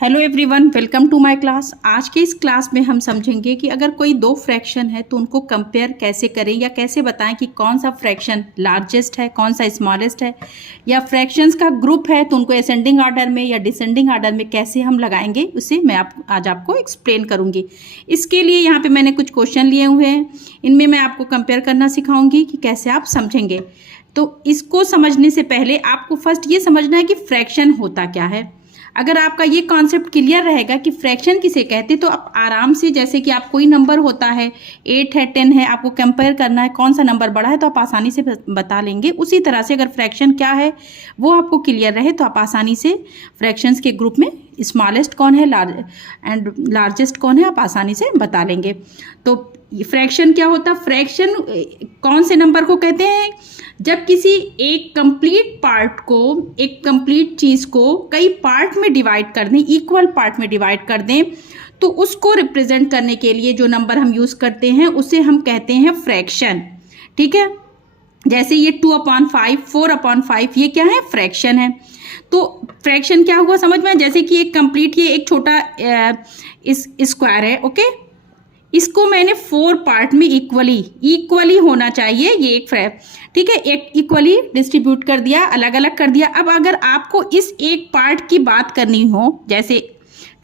Hello everyone, welcome to my class. आज के इस क्लास में हम समझेंगे कि अगर कोई दो फ्रैक्शन है तो उनको कंपेयर कैसे करें या कैसे बताएं कि कौन सा फ्रैक्शन लार्जेस्ट है, कौन सा स्मॉलेस्ट है, या फ्रैक्शंस का ग्रुप है तो उनको असेंडिंग ऑर्डर में या डिसेंडिंग ऑर्डर में कैसे हम लगाएंगे, उसे मैं आज आपको एक्सप्लेन करूँगी। इसके लिए यहाँ पर मैंने कुछ क्वेश्चन लिए हुए हैं, इनमें मैं आपको कंपेयर करना सिखाऊँगी कि कैसे आप समझेंगे। तो इसको समझने से पहले आपको फर्स्ट ये समझना है कि फ्रैक्शन होता क्या है। अगर आपका ये कॉन्सेप्ट क्लियर रहेगा कि फ्रैक्शन किसे कहते हैं तो आप आराम से, जैसे कि आप कोई नंबर होता है 8 है 10 है, आपको कंपेयर करना है कौन सा नंबर बड़ा है तो आप आसानी से बता लेंगे। उसी तरह से अगर फ्रैक्शन क्या है वो आपको क्लियर रहे तो आप आसानी से फ्रैक्शंस के ग्रुप में स्मॉलेस्ट कौन है एंड लार्जेस्ट कौन है आप आसानी से बता लेंगे। तो फ्रैक्शन क्या होता है? फ्रैक्शन कौन से नंबर को कहते हैं? जब किसी एक कंप्लीट पार्ट को, एक कंप्लीट चीज़ को कई पार्ट में डिवाइड कर दें, इक्वल पार्ट में डिवाइड कर दें, तो उसको रिप्रेजेंट करने के लिए जो नंबर हम यूज़ करते हैं उसे हम कहते हैं फ्रैक्शन। ठीक है, जैसे ये 2/5, 4/5, ये क्या है? फ्रैक्शन है। तो फ्रैक्शन क्या हुआ समझ में? जैसे कि एक कंप्लीट, ये एक छोटा स्क्वायर है, ओके, इसको मैंने 4 पार्ट में इक्वली होना चाहिए, ये एक ठीक है, एक इक्वली डिस्ट्रीब्यूट कर दिया, अलग अलग कर दिया। अब अगर आपको इस एक पार्ट की बात करनी हो, जैसे,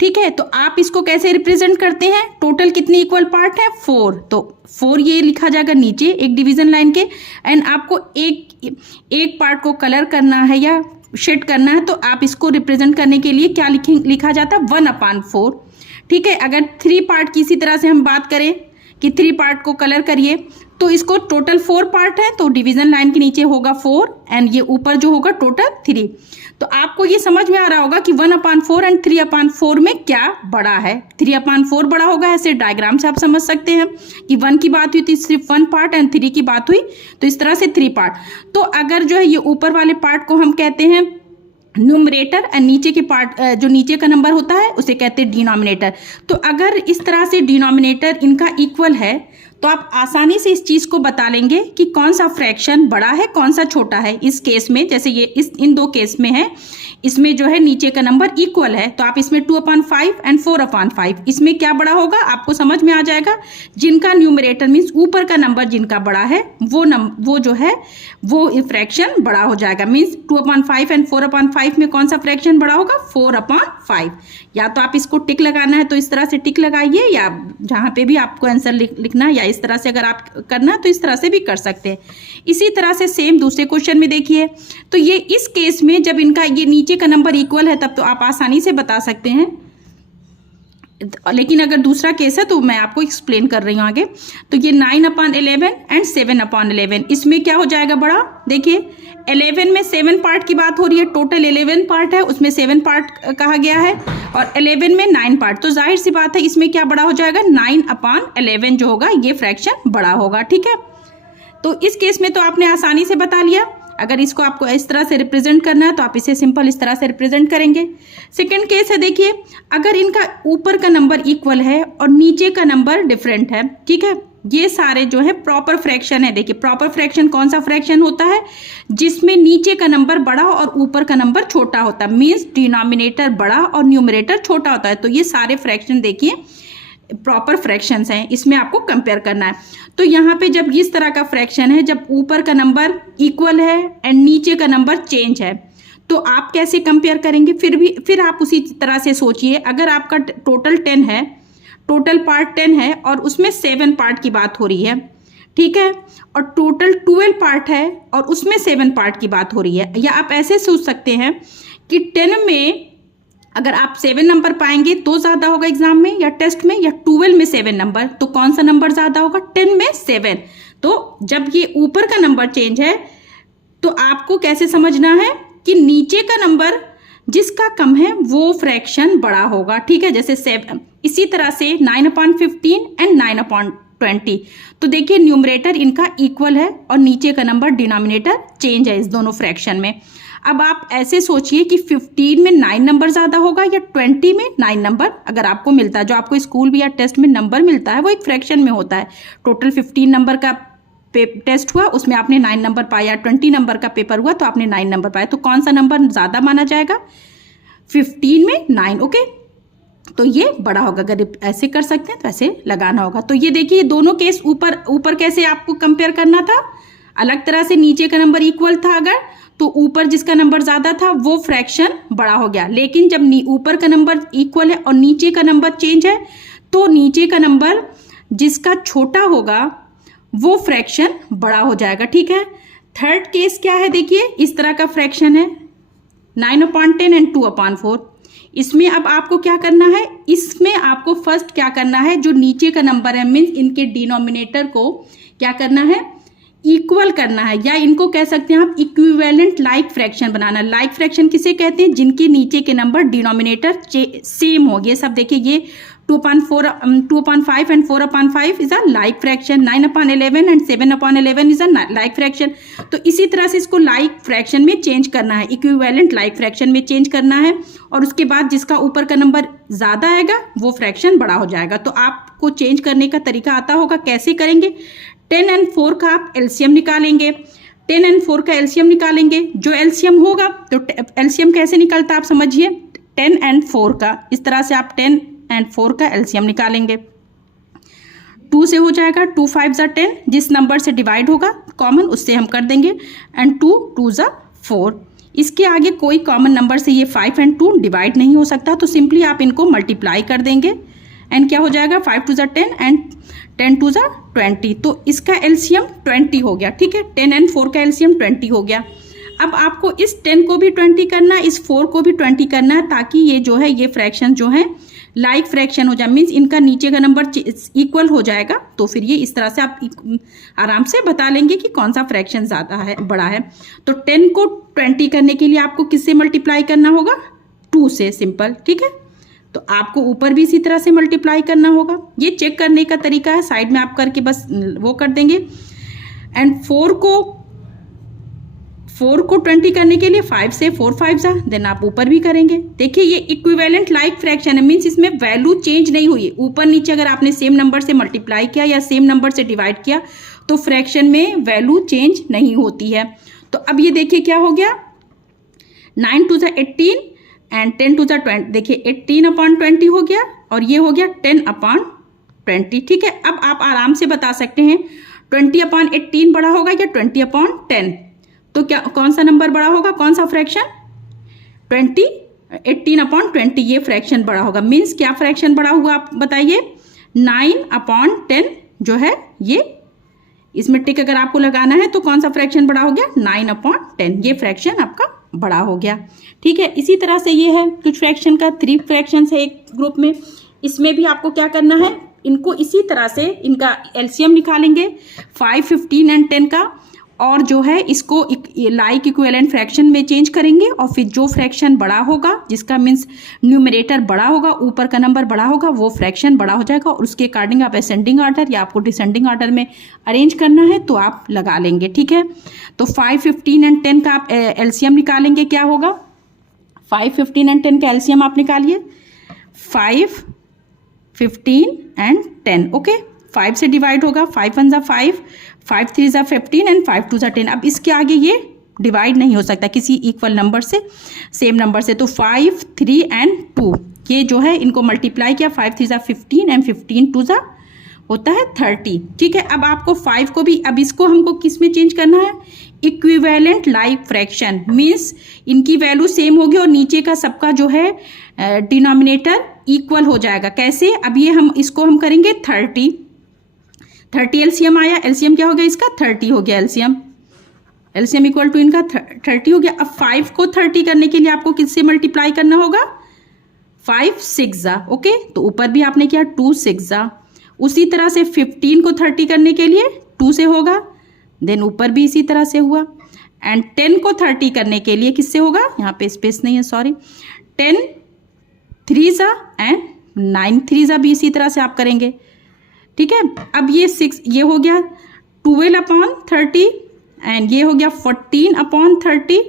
ठीक है, तो आप इसको कैसे रिप्रेजेंट करते हैं? टोटल कितनी इक्वल पार्ट है? 4, तो 4 ये लिखा जाएगा नीचे एक डिवीजन लाइन के। एंड आपको एक पार्ट को कलर करना है या शेड करना है तो आप इसको रिप्रेजेंट करने के लिए क्या लिखा जाता है? 1/4। ठीक है, अगर 3 पार्ट की इसी तरह से हम बात करें कि 3 पार्ट को कलर करिए तो इसको टोटल 4 पार्ट है तो डिवीजन लाइन के नीचे होगा 4 एंड ये ऊपर जो होगा टोटल 3। तो आपको ये समझ में आ रहा होगा कि 1/4 एंड 3/4 में क्या बड़ा है। 3/4 बड़ा होगा, ऐसे डायग्राम से आप समझ सकते हैं कि 1 की बात हुई थी सिर्फ 1 पार्ट एंड 3 की बात हुई तो इस तरह से 3 पार्ट। तो अगर जो है ये ऊपर वाले पार्ट को हम कहते हैं न्यूमरेटर एंड नीचे के पार्ट, जो नीचे का नंबर होता है उसे कहते हैं डिनोमिनेटर। तो अगर इस तरह से डिनोमिनेटर इनका इक्वल है तो आप आसानी से इस चीज़ को बता लेंगे कि कौन सा फ्रैक्शन बड़ा है, कौन सा छोटा है। इस केस में, जैसे ये इन दो केस में है, इसमें जो है नीचे का नंबर इक्वल है तो आप इसमें 2/5 एंड 4/5, इसमें क्या बड़ा होगा आपको समझ में आ जाएगा। जिनका न्यूमरेटर मीन्स ऊपर का नंबर जिनका बड़ा है वो जो है वो फ्रैक्शन बड़ा हो जाएगा। मीन्स 2/5 एंड 4/5 में कौन सा फ्रैक्शन बड़ा होगा? 4/5। या तो आप इसको टिक लगाना है तो इस तरह से टिक लगाइए, या जहाँ पे भी आपको आंसर लिखना, या इस तरह से अगर आप करना तो इस तरह से भी कर सकते हैं। इसी तरह से सेम दूसरे क्वेश्चन में देखिए, तो ये इस केस में जब इनका ये नीचे का नंबर इक्वल है तब तो आप आसानी से बता सकते हैं, लेकिन अगर दूसरा केस है तो मैं आपको एक्सप्लेन कर रही हूँ आगे। तो ये 9/11 एंड 7/11, इसमें क्या हो जाएगा बड़ा? देखिए 11 में 7 पार्ट की बात हो रही है, टोटल 11 पार्ट है, उसमें 7 पार्ट कहा गया है, और 11 में 9 पार्ट, तो जाहिर सी बात है इसमें क्या बड़ा हो जाएगा? 9/11 जो होगा ये फ्रैक्शन बड़ा होगा। ठीक है, तो इस केस में तो आपने आसानी से बता लिया। अगर इसको आपको इस तरह से रिप्रेजेंट करना है तो आप इसे सिंपल इस तरह से रिप्रेजेंट करेंगे। सेकंड केस है, देखिए अगर इनका ऊपर का नंबर इक्वल है और नीचे का नंबर डिफरेंट है, ठीक है, ये सारे जो है प्रॉपर फ्रैक्शन है। देखिए प्रॉपर फ्रैक्शन कौन सा फ्रैक्शन होता है? जिसमें नीचे का नंबर बड़ा और ऊपर का नंबर छोटा होता है, मीन्स डिनोमिनेटर बड़ा और न्यूमरेटर छोटा होता है। तो ये सारे फ्रैक्शन देखिए प्रॉपर फ्रैक्शंस हैं, इसमें आपको कंपेयर करना है। तो यहाँ पे जब इस तरह का फ्रैक्शन है, जब ऊपर का नंबर इक्वल है एंड नीचे का नंबर चेंज है, तो आप कैसे कंपेयर करेंगे? फिर आप उसी तरह से सोचिए, अगर आपका टोटल 10 है, टोटल पार्ट 10 है और उसमें 7 पार्ट की बात हो रही है, ठीक है, और टोटल 12 पार्ट है और उसमें 7 पार्ट की बात हो रही है। या आप ऐसे सोच सकते हैं कि 10 में अगर आप 7 नंबर पाएंगे तो ज़्यादा होगा एग्जाम में या टेस्ट में, या 12 में 7 नंबर, तो कौन सा नंबर ज़्यादा होगा? 10 में 7। तो जब ये ऊपर का नंबर चेंज है तो आपको कैसे समझना है कि नीचे का नंबर जिसका कम है वो फ्रैक्शन बड़ा होगा। ठीक है, जैसे 7, इसी तरह से 9/15 एंड 9/20। तो देखिए न्यूमरेटर इनका इक्वल है और नीचे का नंबर डिनोमिनेटर चेंज है इस दोनों फ्रैक्शन में। अब आप ऐसे सोचिए कि 15 में 9 नंबर ज़्यादा होगा या 20 में 9 नंबर अगर आपको मिलता है, जो आपको स्कूल भी या टेस्ट में नंबर मिलता है वो एक फ्रैक्शन में होता है। टोटल 15 नंबर का टेस्ट हुआ, उसमें आपने 9 नंबर पाया, 20 नंबर का पेपर हुआ तो आपने 9 नंबर पाया, तो कौन सा नंबर ज़्यादा माना जाएगा? 15 में 9। ओके, तो ये बड़ा होगा। अगर ऐसे कर सकते हैं तो ऐसे लगाना होगा। तो ये देखिए दोनों केस ऊपर ऊपर कैसे आपको कंपेयर करना था, अलग तरह से। नीचे का नंबर इक्वल था अगर, तो ऊपर जिसका नंबर ज़्यादा था वो फ्रैक्शन बड़ा हो गया। लेकिन जब ऊपर का नंबर इक्वल है और नीचे का नंबर चेंज है, तो नीचे का नंबर जिसका छोटा होगा वो फ्रैक्शन बड़ा हो जाएगा। ठीक है। थर्ड केस क्या है, देखिए इस तरह का फ्रैक्शन है 9/10 एंड 2/4। इसमें अब आपको क्या करना है, इसमें आपको फर्स्ट क्या करना है, जो नीचे का नंबर है मीन्स इनके डिनोमिनेटर को क्या करना है, इक्वल करना है, या इनको कह सकते हैं आप इक्विवेलेंट लाइक फ्रैक्शन बनाना। लाइक फ्रैक्शन किसे कहते हैं, जिनके नीचे के नंबर डिनोमिनेटर सेम हो। ये सब देखिए, ये 2/5 and 4/5 is a like fraction, 9/11 and 7/11 is a like fraction. तो इसी तरह से इसको लाइक फ्रैक्शन में चेंज करना है, इक्विवेलेंट लाइक फ्रैक्शन में चेंज करना है। और उसके बाद जिसका ऊपर का नंबर ज़्यादा आएगा वो फ्रैक्शन बड़ा हो जाएगा। तो आपको चेंज करने का तरीका आता होगा, कैसे करेंगे। 10 एंड 4 का आप एलसीएम निकालेंगे, 10 एंड 4 का एलसीएम निकालेंगे। जो एलसीएम होगा, तो एलसीएम कैसे निकलता आप समझिए, 10 एंड 4 का, इस तरह से आप 10 एंड 4 का एलसीएम निकालेंगे। 2 से हो जाएगा, 2 5 ज़ा 10, जिस नंबर से डिवाइड होगा कॉमन उससे हम कर देंगे, एंड 2 2 ज़ा 4। इसके आगे कोई कॉमन नंबर से ये 5 एंड 2 डिवाइड नहीं हो सकता, तो सिंपली आप इनको मल्टीप्लाई कर देंगे। एंड क्या हो जाएगा, 5 2 ज़ा 10 एंड 10 2 ज़ा 20। तो इसका एलसीएम 20 हो गया। ठीक है, 10 एंड 4 का एलसीएम 20 हो गया। अब आपको इस 10 को भी 20 करना है, इस 4 को भी 20 करना है, ताकि ये जो है ये फ्रैक्शन जो है लाइक फ्रैक्शन हो जाए, मीन्स इनका नीचे का नंबर इक्वल हो जाएगा। तो फिर ये इस तरह से आप आराम से बता लेंगे कि कौन सा फ्रैक्शन ज़्यादा है, बड़ा है। तो 10 को 20 करने के लिए आपको किससे मल्टीप्लाई करना होगा, 2 से, सिंपल। ठीक है, तो आपको ऊपर भी इसी तरह से मल्टीप्लाई करना होगा। ये चेक करने का तरीका है, साइड में आप करके बस वो कर देंगे। एंड 4 को 20 करने के लिए 5 से 4 5 ज़ा, देन आप ऊपर भी करेंगे। देखिए ये इक्विवेलेंट लाइक फ्रैक्शन है, मीन्स इसमें वैल्यू चेंज नहीं हुई। ऊपर नीचे अगर आपने सेम नंबर से मल्टीप्लाई किया या सेम नंबर से डिवाइड किया तो फ्रैक्शन में वैल्यू चेंज नहीं होती है। तो अब ये देखिए क्या हो गया, 9 2 ज़ा 18 एंड 10 2 ज़ा 20। देखिए 18/20 हो गया और ये हो गया 10/20। ठीक है, अब आप आराम से बता सकते हैं 20/18 बड़ा होगा या 20/10। तो क्या, कौन सा नंबर बड़ा होगा, कौन सा फ्रैक्शन, 18/20 ये फ्रैक्शन बड़ा होगा। मीन्स क्या फ्रैक्शन बड़ा हुआ आप बताइए, 9/10 जो है ये, इसमें टिक अगर आपको लगाना है तो कौन सा फ्रैक्शन बड़ा हो गया, 9/10, ये फ्रैक्शन आपका बड़ा हो गया। ठीक है, इसी तरह से ये है कुछ फ्रैक्शन का, 3 फ्रैक्शन है एक ग्रुप में। इसमें भी आपको क्या करना है, इनको इसी तरह से इनका एलसीएम निकालेंगे 5 15 एंड 10 का, और जो है इसको लाइक इक्विवेलेंट फ्रैक्शन में चेंज करेंगे। और फिर जो फ्रैक्शन बड़ा होगा, जिसका मीन्स न्यूमरेटर बड़ा होगा, ऊपर का नंबर बड़ा होगा, वो फ्रैक्शन बड़ा हो जाएगा। और उसके अकॉर्डिंग आप असेंडिंग ऑर्डर या आपको डिसेंडिंग ऑर्डर में अरेंज करना है तो आप लगा लेंगे। ठीक है, तो 5 15 एंड 10 का आप एलसीएम निकालेंगे, क्या होगा, 5 15 एंड 10 का एलसीएम आप निकालिए, 5 15 एंड 10। ओके, 5 से डिवाइड होगा, 5 1 ज़ा 5, 5 3 ज़ा 15 एंड 5 2 ज़ा 10। अब इसके आगे ये डिवाइड नहीं हो सकता किसी इक्वल नंबर से, सेम नंबर से। तो 5 3 एंड 2 ये जो है इनको मल्टीप्लाई किया, 5 3 ज़ा 15 एंड 15 2 ज़ा होता है 30। ठीक है, अब आपको 5 को भी, अब इसको हमको किस में चेंज करना है, इक्विवेलेंट लाइक फ्रैक्शन, मीन्स इनकी वैल्यू सेम होगी और नीचे का सबका जो है डिनोमिनेटर इक्वल हो जाएगा। कैसे, अब ये हम इसको हम करेंगे 30 एलसीएम आया, एलसीएम क्या हो गया इसका, 30 हो गया एलसीएम इक्वल टू इनका 30 हो गया। अब 5 को 30 करने के लिए आपको किससे मल्टीप्लाई करना होगा, 5 6 ज़ा। ओके, तो ऊपर भी आपने किया 2 6 ज़ा। उसी तरह से 15 को 30 करने के लिए 2 से होगा, देन ऊपर भी इसी तरह से हुआ। एंड 10 को 30 करने के लिए किससे होगा, यहाँ पे स्पेस नहीं है सॉरी, 10 3 ज़ा एंड 9 3 ज़ा भी इसी तरह से आप करेंगे। ठीक है, अब ये 6 ये हो गया 12/30 एंड ये हो गया 14/30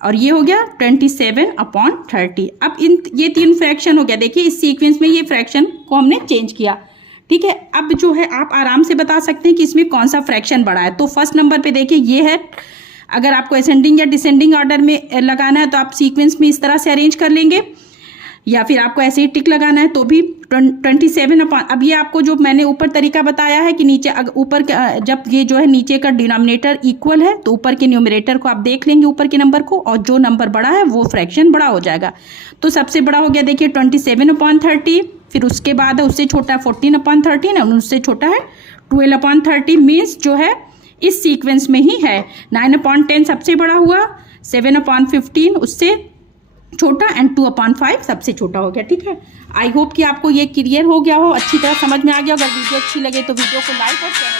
और ये हो गया 27/30। अब ये 3 फ्रैक्शन हो गया। देखिए इस सीक्वेंस में ये फ्रैक्शन को हमने चेंज किया। ठीक है, अब जो है आप आराम से बता सकते हैं कि इसमें कौन सा फ्रैक्शन बड़ा है। तो फर्स्ट नंबर पे देखिए ये है, अगर आपको असेंडिंग या डिसेंडिंग ऑर्डर में लगाना है तो आप सीक्वेंस में इस तरह से अरेंज कर लेंगे। या फिर आपको ऐसे ही टिक लगाना है तो भी 27 अपॉन, अब ये आपको जो मैंने ऊपर तरीका बताया है कि नीचे ऊपर जब ये जो है नीचे का डिनोमिनेटर इक्वल है तो ऊपर के न्यूमरेटर को आप देख लेंगे ऊपर के नंबर को, और जो नंबर बड़ा है वो फ्रैक्शन बड़ा हो जाएगा। तो सबसे बड़ा हो गया देखिए 27/30, फिर उसके बाद है उससे छोटा 14/13 है, उससे छोटा है 12/30, मीन्स जो है इस सीक्वेंस में ही है। 9/10 सबसे बड़ा हुआ, 7/15 उससे छोटा, एंड 2/5 सबसे छोटा हो गया। ठीक है, आई होप कि आपको ये क्लियर हो गया हो, अच्छी तरह समझ में आ गया। अगर वीडियो अच्छी लगे तो वीडियो को लाइक और शेयर